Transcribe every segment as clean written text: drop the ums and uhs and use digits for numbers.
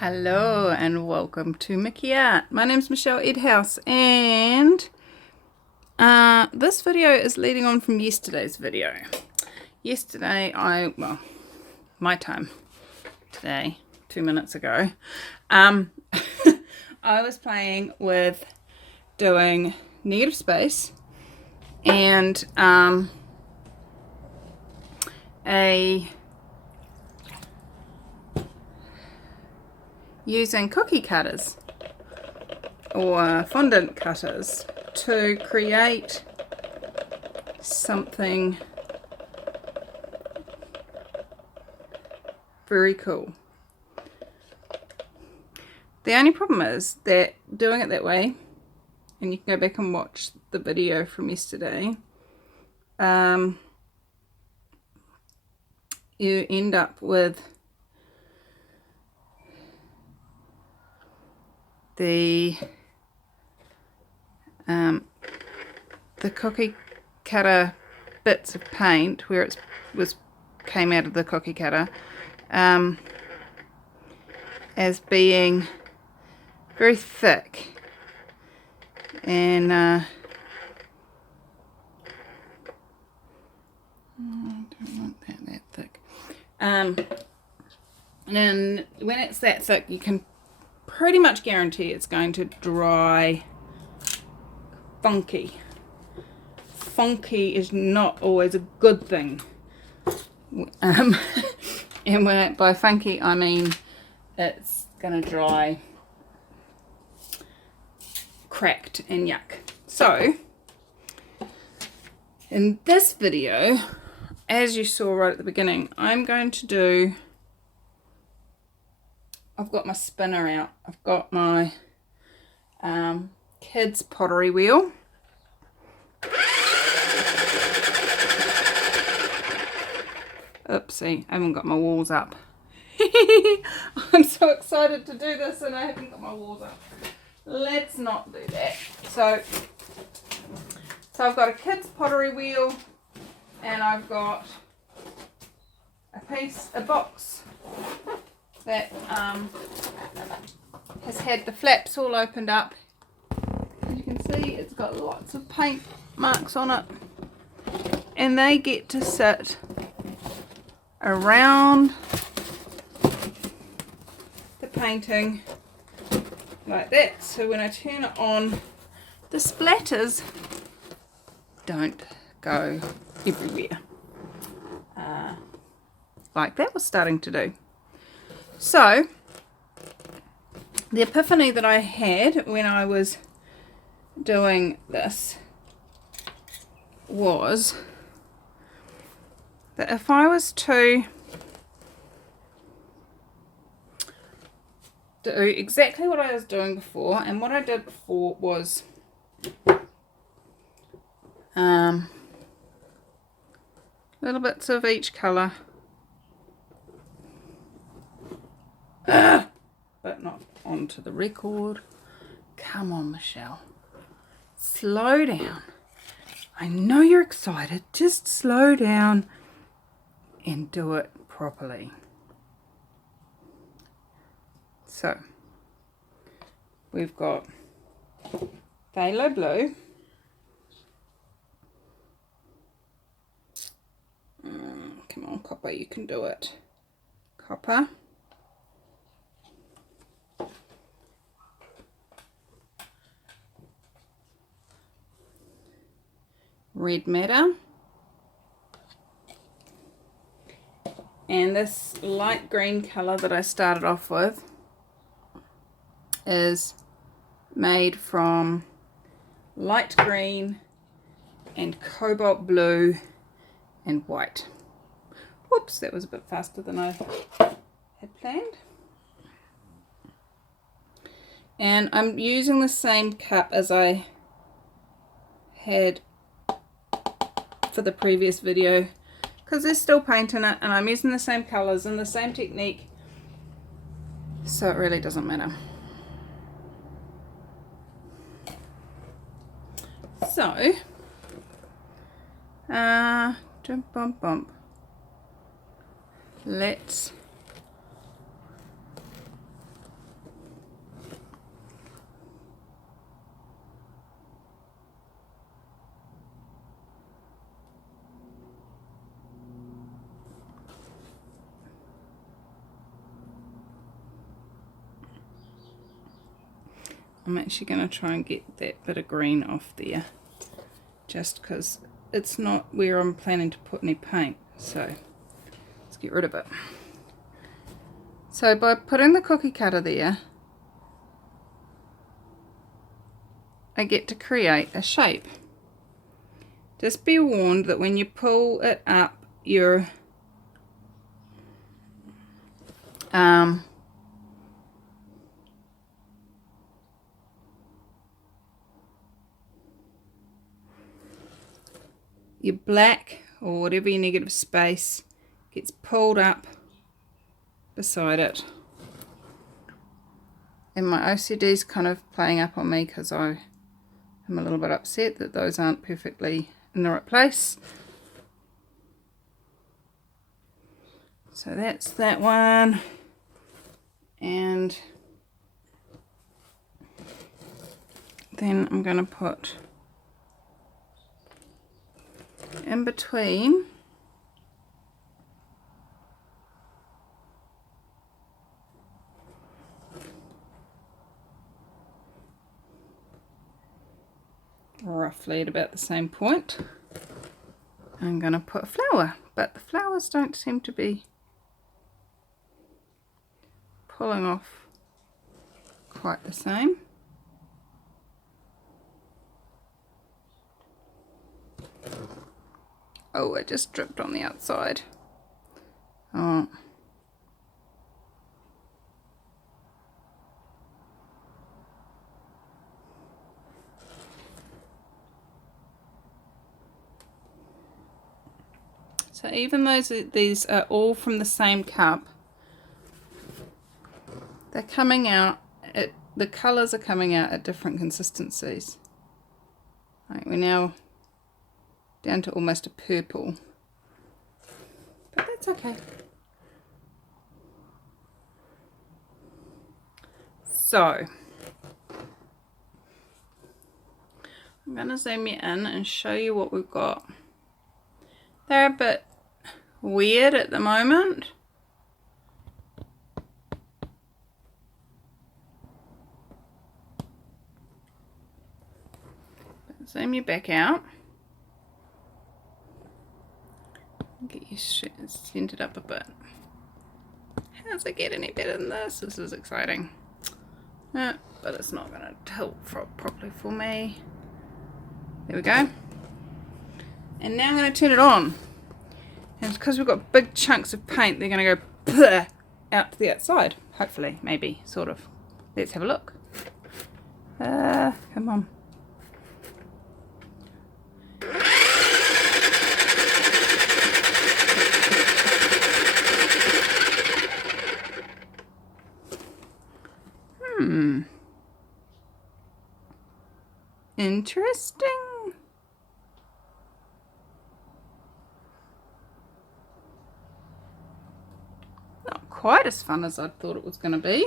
Hello and welcome to Mickey Art. My name's Michelle Edhouse and this video is leading on from yesterday's video. Yesterday my time today, 2 minutes ago, I was playing with doing negative space and using cookie cutters or fondant cutters to create something very cool. The only problem is that doing it that way, and you can go back and watch the video from yesterday, you end up with the cookie cutter bits of paint where it came out of the cookie cutter as being very thick, and I don't want that thick, and when it's that thick you can pretty much guarantee it's going to dry funky. Funky is not always a good thing. And by funky I mean it's going to dry cracked and yuck. So in this video, as you saw right at the beginning, I've got my spinner out. I've got my kids pottery wheel. Oopsie, I haven't got my walls up. I'm so excited to do this and I haven't got my walls up. Let's not do that. So I've got a kids pottery wheel and I've got a box that has had the flaps all opened up. As you can see, it's got lots of paint marks on it, and they get to sit around the painting like that, so when I turn it on, the splatters don't go everywhere like that was starting to do. So the epiphany that I had when I was doing this was that if I was to do exactly what I was doing before, and what I did before was little bits of each colour, but not onto the record. Come on, Michelle, slow down. I know you're excited, just slow down and do it properly. So we've got phthalo blue, come on copper, you can do it, copper, red matter, and this light green colour that I started off with is made from light green and cobalt blue and white. Whoops, that was a bit faster than I had planned. And I'm using the same cup as I had for the previous video because there's still paint in it, and I'm using the same colours and the same technique, so it really doesn't matter. So jump bump bump, let's I'm actually going to try and get that bit of green off there, just because it's not where I'm planning to put any paint, so let's get rid of it. So by putting the cookie cutter there, I get to create a shape. Just be warned that when you pull it up, your black or whatever your negative space gets pulled up beside it. And my OCD's kind of playing up on me because I am a little bit upset that those aren't perfectly in the right place. So that's that one. And then I'm going to put in between roughly at about the same point. I'm going to put a flower, but the flowers don't seem to be pulling off quite the same. Oh, it just dripped on the outside. Oh. So even though these are all from the same cup, they're coming out at, the colours are coming out at different consistencies. Right, we're now down to almost a purple, but that's okay. So I'm going to zoom you in and show you what we've got. They're a bit weird at the moment. Zoom you back out. Get you centered up a bit. How's it get any better than this? This is exciting. But it's not going to tilt properly for me. There we go. And now I'm going to turn it on. And because we've got big chunks of paint, they're going to go out to the outside. Hopefully, maybe, sort of. Let's have a look. Come on. Interesting. Not quite as fun as I thought it was going to be.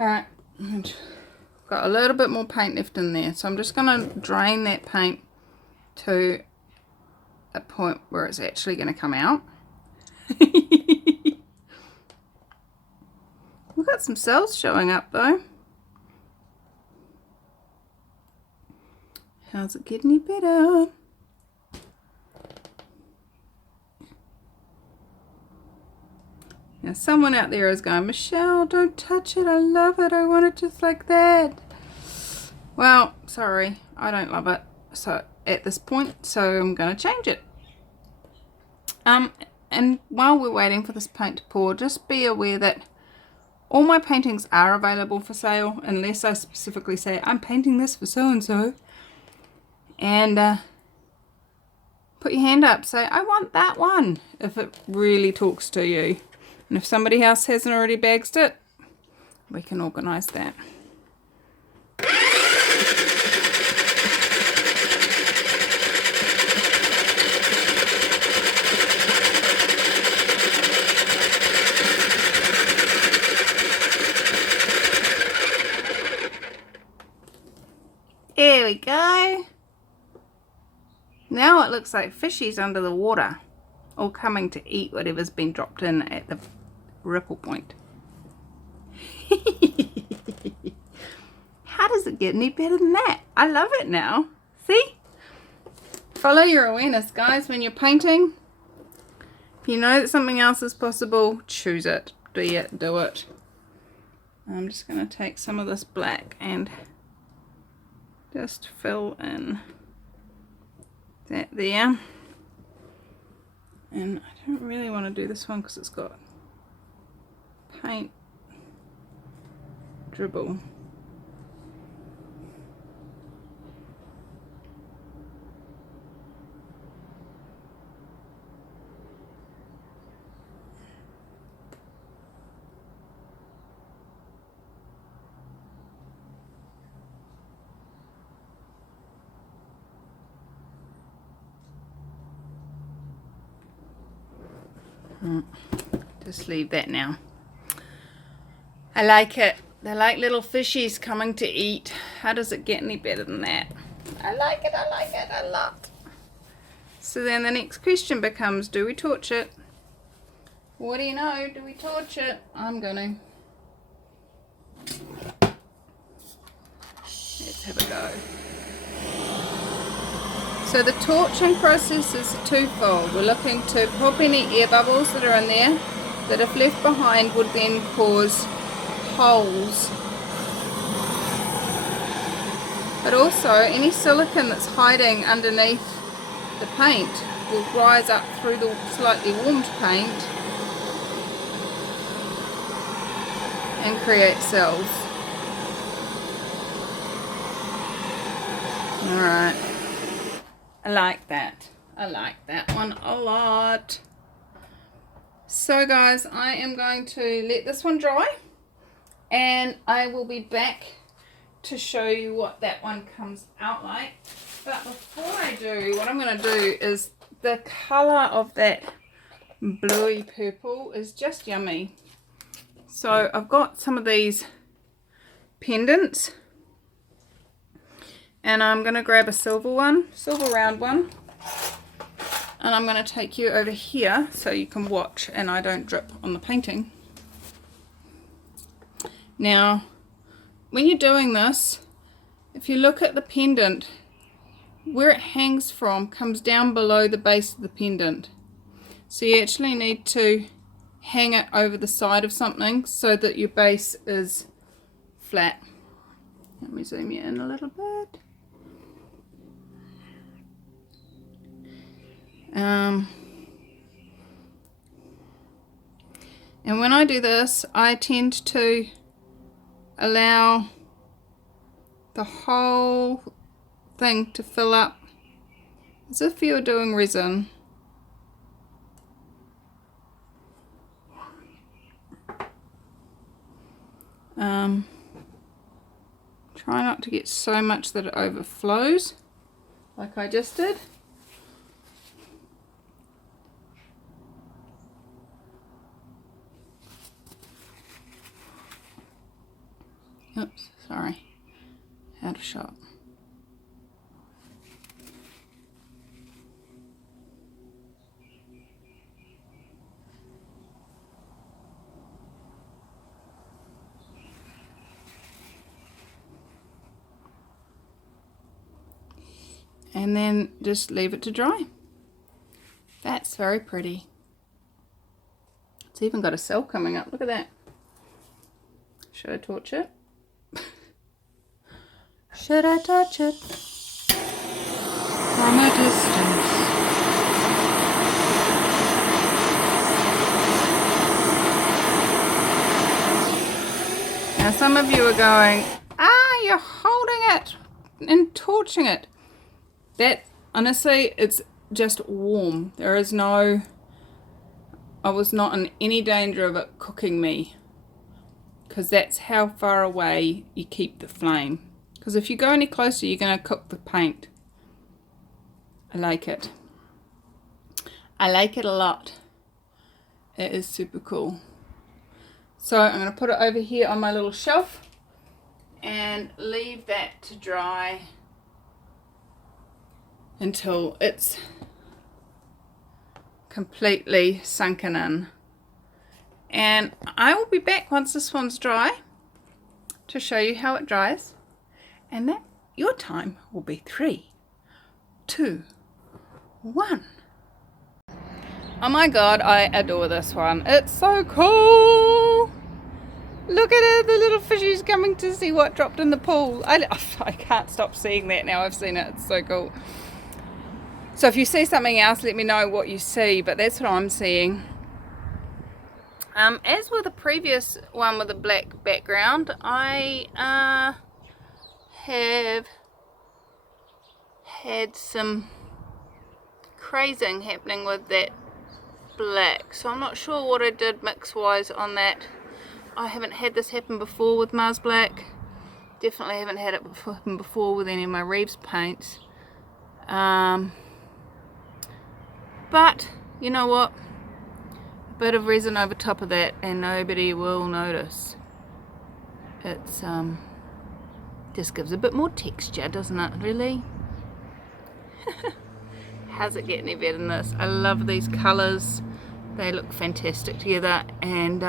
Alright, got a little bit more paint left in there, so I'm just going to drain that paint to a point where it's actually going to come out. We've got some cells showing up though. How's it get any better? Now someone out there is going, Michelle, don't touch it, I love it, I want it just like that. Well, sorry, I don't love it so at this point, so I'm going to change it. And while we're waiting for this paint to pour, just be aware that all my paintings are available for sale, unless I specifically say, I'm painting this for so-and-so. And put your hand up, say, I want that one, if it really talks to you. And if somebody else hasn't already bagged it, we can organise that. There we go. looks like fishies under the water, all coming to eat whatever's been dropped in at the ripple point. How does it get any better than that? I love it now. See? Follow your awareness, guys, when you're painting. If you know that something else is possible, choose it. Do it. I'm just going to take some of this black and just fill in that there. And I don't really want to do this one because it's got paint dribble. Just leave that now. I like it. They're like little fishies coming to eat. How does it get any better than that? I like it a lot. So then the next question becomes, do we torch it? What do you know? Do we torch it? I'm gonna. Let's have a go. So the torching process is twofold. We're looking to pop any air bubbles that are in there that if left behind would then cause holes. But also any silicone that's hiding underneath the paint will rise up through the slightly warmed paint and create cells. Alright. I like that. I like that one a lot. So guys, I am going to let this one dry and I will be back to show you what that one comes out like. But before I do, what I'm going to do is the colour of that bluey purple is just yummy. So I've got some of these pendants. And I'm going to grab a silver round one. And I'm going to take you over here so you can watch and I don't drip on the painting. Now, when you're doing this, if you look at the pendant, where it hangs from comes down below the base of the pendant. So you actually need to hang it over the side of something so that your base is flat. Let me zoom you in a little bit. And when I do this, I tend to allow the whole thing to fill up as if you were doing resin. Try not to get so much that it overflows like I just did. Oops, sorry, out of shot. And then just leave it to dry. That's very pretty. It's even got a cell coming up, look at that. Should I torch it? Should I touch it from a distance? Now some of you are going, you're holding it and torching it. That, honestly, it's just warm. There is no, I was not in any danger of it cooking me. Because that's how far away you keep the flame. Because if you go any closer, you're going to cook the paint. I like it. I like it a lot. It is super cool. So I'm going to put it over here on my little shelf and leave that to dry until it's completely sunken in. And I will be back once this one's dry to show you how it dries, and that your time will be 3, 2, 1. Oh my god, I adore this one. It's so cool. Look at it, the little fishy's coming to see what dropped in the pool. I can't stop seeing that now I've seen it. It's so cool. So if you see something else, let me know what you see, but that's what I'm seeing. As with the previous one with the black background, I have had some crazing happening with that black, so I'm not sure what I did mix wise on that. I haven't had this happen before with Mars Black. Definitely haven't had it happen before with any of my Reeves paints. But you know what? A bit of resin over top of that and nobody will notice. It's just gives a bit more texture, doesn't it, really? How's it get any better than this? I love these colours. They look fantastic together, and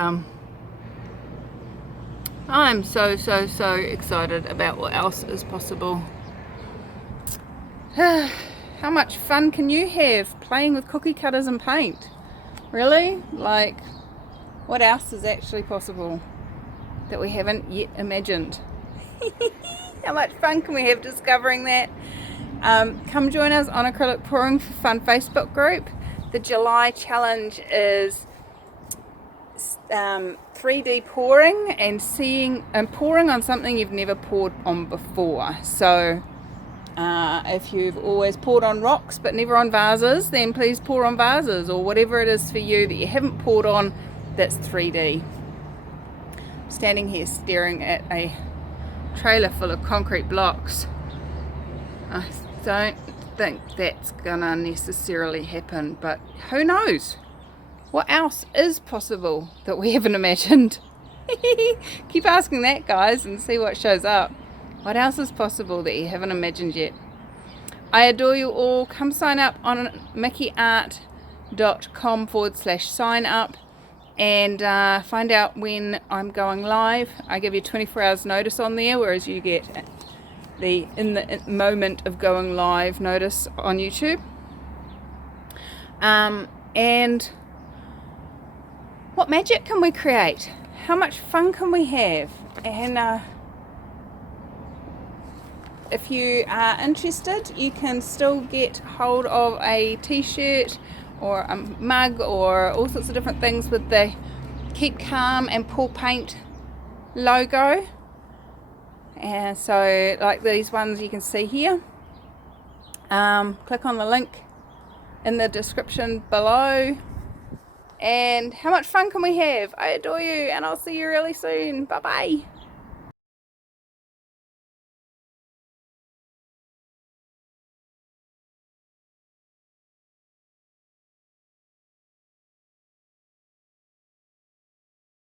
I'm so excited about what else is possible. How much fun can you have playing with cookie cutters and paint? Really? Like, what else is actually possible that we haven't yet imagined? How much fun can we have discovering that? Come join us on Acrylic Pouring for Fun Facebook group. The July challenge is 3D pouring and pouring on something you've never poured on before. So if you've always poured on rocks but never on vases, then please pour on vases, or whatever it is for you that you haven't poured on that's 3D. I'm standing here staring at a trailer full of concrete blocks. I don't think that's gonna necessarily happen, but who knows? What else is possible that we haven't imagined? Keep asking that, guys, and see what shows up. What else is possible that you haven't imagined yet? I adore you all. Come sign up on mickeyart.com/sign up and find out when I'm going live. I give you 24 hours notice on there, whereas you get the in the moment of going live notice on YouTube. And what magic can we create? How much fun can we have? And if you are interested, you can still get hold of a t-shirt or a mug or all sorts of different things with the Keep Calm and Pour Paint logo. And so like these ones you can see here. Click on the link in the description below. And how much fun can we have? I adore you, and I'll see you really soon. Bye bye.